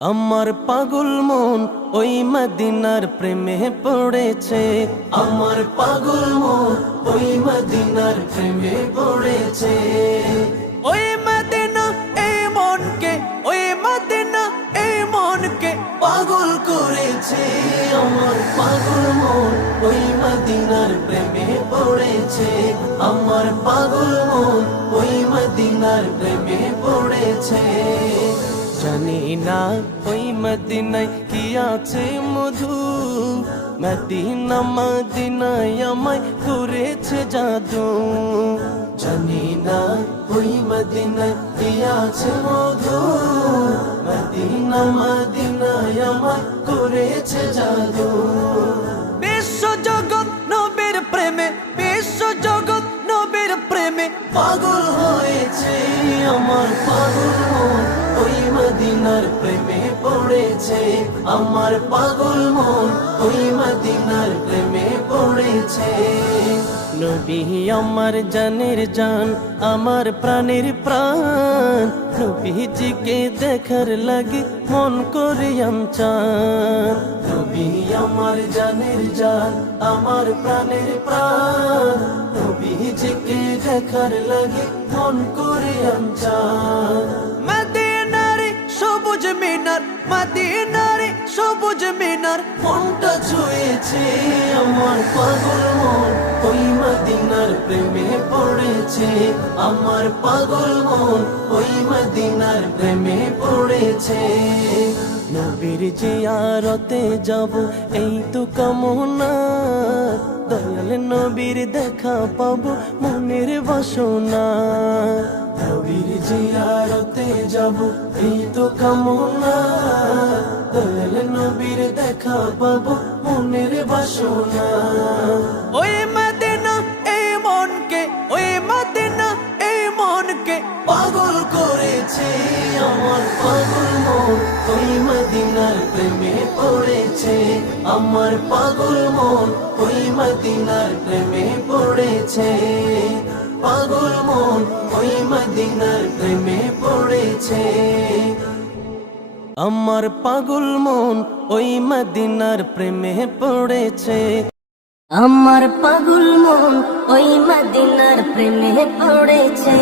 আমার পাগল মন ওই মদিনার প্রেমে পড়েছে। আমার পাগল মন ওই মদিনার প্রেমে পড়েছে। ওই মদিনা এই মনকে, ওই মদিনা এই মনকে পাগল করেছে। আমার পাগল মন ওই মদিনার প্রেমে পড়েছে। আমার পাগল মন ওই মদিনার প্রেমে পড়েছে। জানি না ওই মদিনায় কি আছে মধু, মদিনা মদিনায় আমায় করেছে জাদু। জানি না ওই মদিনায় কি আছে মধু, মদিনা মদিনায় আমায় করেছে জাদু। বিশ্ব জগৎ নবীর প্রেমে, বিশ্ব জগৎ নবীর প্রেমে পাগল হয়েছে। আমার পাগল মন ওই মদিনার প্রেমে পড়েছে। আমার পাগল মন ওই মদিনার প্রেমে পড়েছে। নবী আমার জানের জান, আমার প্রাণের প্রাণ, নবীজিকে দেখার লাগে মন করে চান। নবী আমার জানের জান, আমার প্রাণের প্রাণ, নবীজিকে দেখার লাগে মন করে চান। মদিনারে সবুজ মিনার, মদিনারে সবুজ মিনার মনটা ছুঁয়েছে। আমার পাগল মন ওই মদিনার প্রেমে পড়েছে। আমার পাগল মন ওই মদিনার প্রেমে পড়েছে। নবীর জিয়ারতে যাব এই তো কামনা, দয়াল নবীর দেখা পাবো মনের বাসনা। নবীর জিয়ারতে যাব এই তো কামনা, দয়াল নবীর দেখা পাবো মনের বাসনা। ওই মদিনা এই মনকে, ওই মদিনা এই মনকে পাগল করেছে। আমার পাগল মন ওই মদিনার প্রেমে পড়েছে। আমার পাগল মন ওই মদিনার প্রেমে পড়েছে। পাগল মন ওই মদিনার প্রেমে পড়েছে। আমার পাগল মন ওই মদিনার প্রেমে পড়েছে। আমার পাগল মন ওই মদিনার প্রেমে পড়েছে।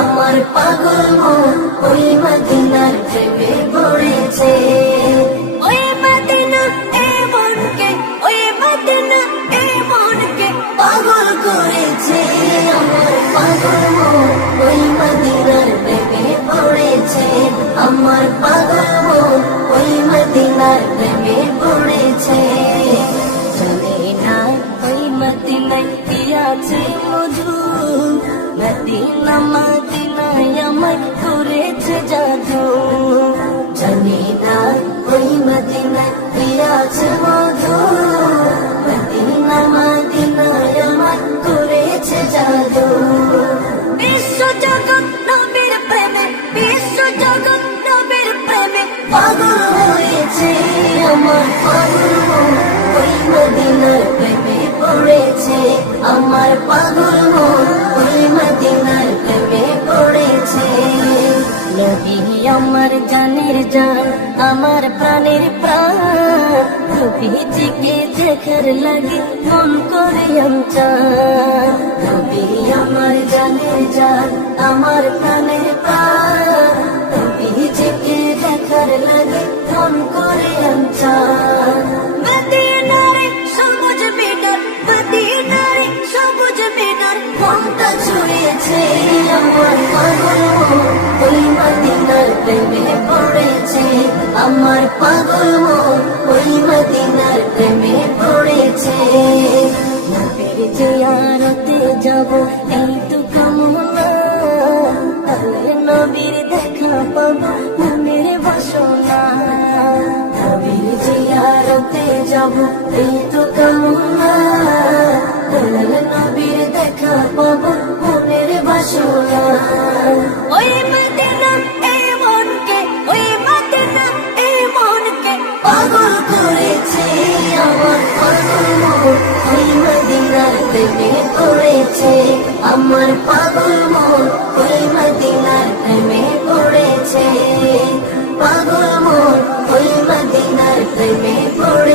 আমার পাগল মন ওই মদিনার প্রেমে পড়েছে। ওই মদিনা এই মনকে, ওই মদিনা এই মনকে পাগল করেছে। আমার পাগল মন ওই মদিনার প্রেমে পড়েছে। আমার পাগল মন ওই মদিনার প্রেমে পড়েছে। মদিনায় কি আছে মধু, মদিনা মদিনায় আমায় করেছে জাদু। জানি না ওই মদিনায় কি আছে মধু, মদিনা মদিনায় আমায় করেছে জাদু। বিশ্ব জগৎ নবীর প্রেমে, বিশ্ব জগৎ নবীর প্রেমে পাগল হয়েছে। আমার পাগল মন ওই মদিনার প্রেমে পড়েছে। আমার পাগল মন ওই মদিনার প্রেমে পড়েছে। নবী আমার জানের জান, আমার প্রাণের প্রাণ, নবীজিকে দেখার লাগে মন করে চান। নবী আমার জানের জান, আমার প্রাণের প্রাণ, নবীজিকে দেখার লাগে মন করে চান। মদিনারে সবুজ মিনার, মদিনারে সবুজ মিনার মনটা ছুঁয়েছে। আমার পাগল মন ওই মদিনার প্রেমে পড়েছে। আমার পাগল মন ওই মদিনার প্রেমে পড়েছে। নবীর জিয়ারতে যাব এই তো কামনা, তাহলে নবীর দেখা পাবো মনের বাসনা। নবীর জিয়ারতে যাব এই তো কামনা, তাহলে নবীর দেখা পাবো মনের বাসনা। ওই মদিনা এই মনকে, ওই মদিনা এই মনকে পাগল করেছে। আমার পাগল মন ওই মদিনার প্রেমে পড়েছে। আমার পাগল মন ওই মদিনার প্রেমে পড়েছে। পাগল মন প্রেমে পড়ে